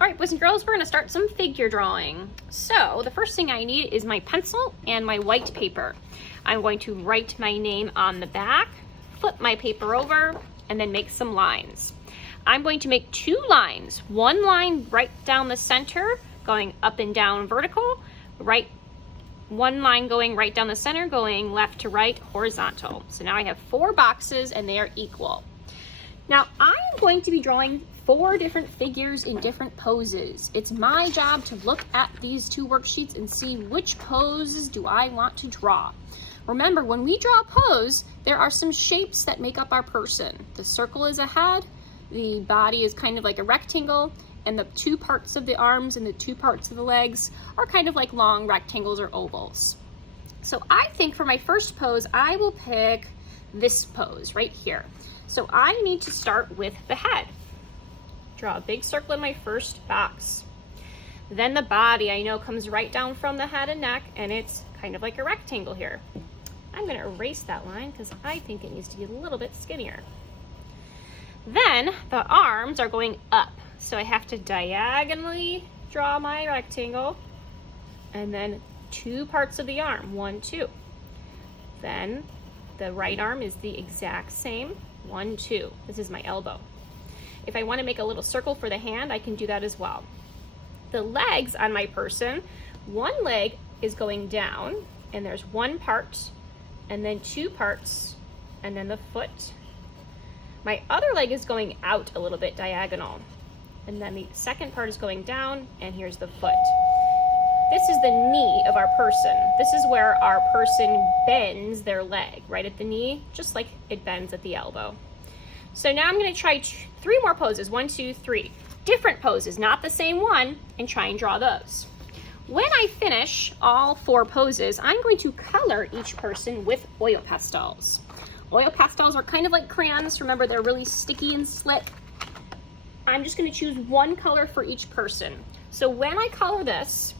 All right, boys and girls, we're gonna start some figure drawing. So the first thing I need is my pencil and my white paper. I'm going to write my name on the back, flip my paper over, and then make some lines. I'm going to make two lines. One line right down the center, going up and down vertical, one line going right down the center, going left to right, horizontal. So now I have 4 boxes and they are equal. Now I am going to be drawing 4 different figures in different poses. It's my job to look at these 2 worksheets and see which poses do I want to draw. Remember, when we draw a pose, there are some shapes that make up our person. The circle is a head, the body is kind of like a rectangle, and the 2 parts of the arms and the 2 parts of the legs are kind of like long rectangles or ovals. So I think for my first pose, I will pick this pose right here. So I need to start with the head. Draw a big circle in my first box. Then the body, I know, comes right down from the head and neck, and it's kind of like a rectangle here. I'm gonna erase that line because I think it needs to be a little bit skinnier. Then the arms are going up. So I have to diagonally draw my rectangle, and then 2 parts of the arm, 1, 2. Then the right arm is the exact same, 1, 2. This is my elbow. If I want to make a little circle for the hand, I can do that as well. The legs on my person, one leg is going down, and there's 1 part, and then 2 parts, and then the foot. My other leg is going out a little bit diagonal. And then the second part is going down, and here's the foot. This is the knee of our person. This is where our person bends their leg, right at the knee, just like it bends at the elbow. So now I'm gonna try 3 more poses, 1, 2, 3. Different poses, not the same one, and try and draw those. When I finish all 4 poses, I'm going to color each person with oil pastels. Oil pastels are kind of like crayons. Remember, they're really sticky and slick. I'm just going to choose 1 color for each person. So when I color this,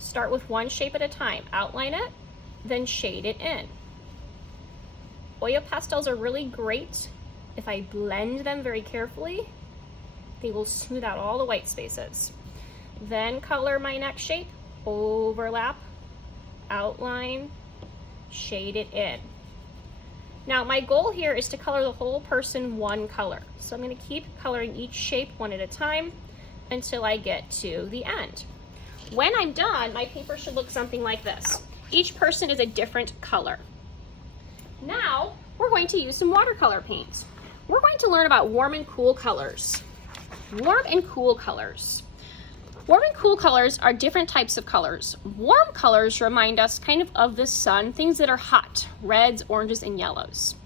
start with 1 shape at a time. Outline it, then shade it in. Oil pastels are really great. If I blend them very carefully, they will smooth out all the white spaces. Then color my next shape, overlap, outline, shade it in. Now my goal here is to color the whole person 1 color. So I'm going to keep coloring each shape 1 at a time until I get to the end. When I'm done, my paper should look something like this. Each person is a different color. Now we're going to use some watercolor paint. We're going to learn about warm and cool colors. Warm and cool colors. Warm and cool colors are different types of colors. Warm colors remind us kind of the sun, things that are hot, reds, oranges, and yellows.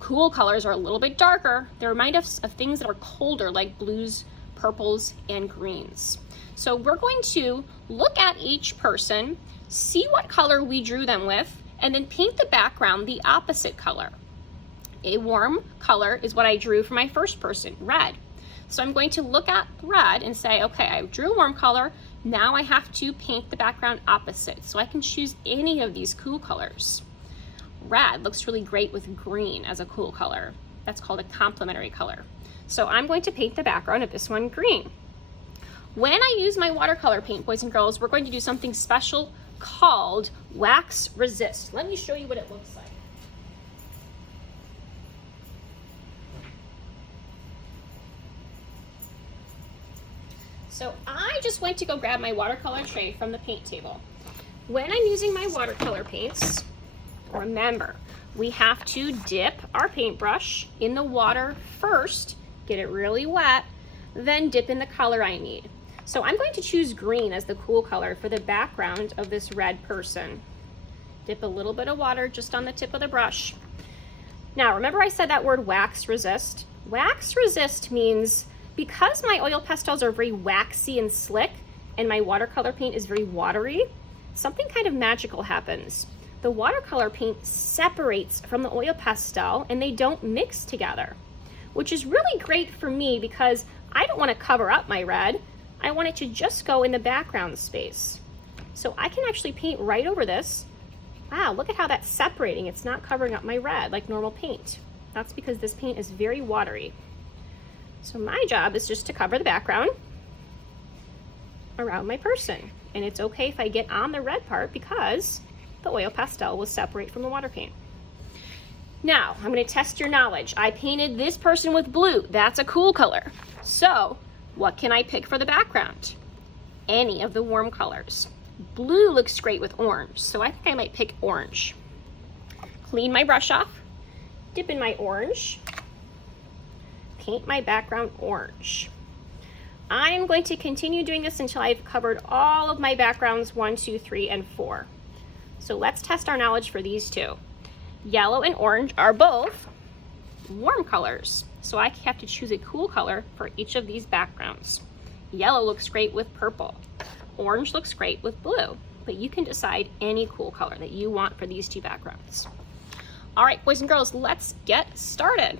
Cool colors are a little bit darker. They remind us of things that are colder, like blues, purples, and greens. So we're going to look at each person, see what color we drew them with, and then paint the background the opposite color. A warm color is what I drew for my first person, red. So I'm going to look at red and say, okay, I drew a warm color. Now I have to paint the background opposite. So I can choose any of these cool colors. Red looks really great with green as a cool color. That's called a complementary color. So I'm going to paint the background of this one green. When I use my watercolor paint, boys and girls, we're going to do something special called wax resist. Let me show you what it looks like. So I just went to go grab my watercolor tray from the paint table. When I'm using my watercolor paints, remember, we have to dip our paintbrush in the water first, get it really wet, then dip in the color I need. So I'm going to choose green as the cool color for the background of this red person. Dip a little bit of water just on the tip of the brush. Now, remember I said that word wax resist? Wax resist means because my oil pastels are very waxy and slick and my watercolor paint is very watery, something kind of magical happens. The watercolor paint separates from the oil pastel and they don't mix together, which is really great for me because I don't want to cover up my red. I want it to just go in the background space. So I can actually paint right over this. Wow, look at how that's separating. It's not covering up my red like normal paint. That's because this paint is very watery. So my job is just to cover the background around my person. And it's okay if I get on the red part because the oil pastel will separate from the water paint. Now, I'm going to test your knowledge. I painted this person with blue. That's a cool color. So, what can I pick for the background? Any of the warm colors. Blue looks great with orange, so I think I might pick orange. Clean my brush off, dip in my orange, paint my background orange. I'm going to continue doing this until I've covered all of my backgrounds 1, 2, 3, and 4. So let's test our knowledge for these two. Yellow and orange are both warm colors, so I have to choose a cool color for each of these backgrounds. Yellow looks great with purple. Orange looks great with blue, but you can decide any cool color that you want for these two backgrounds. All right, boys and girls, let's get started.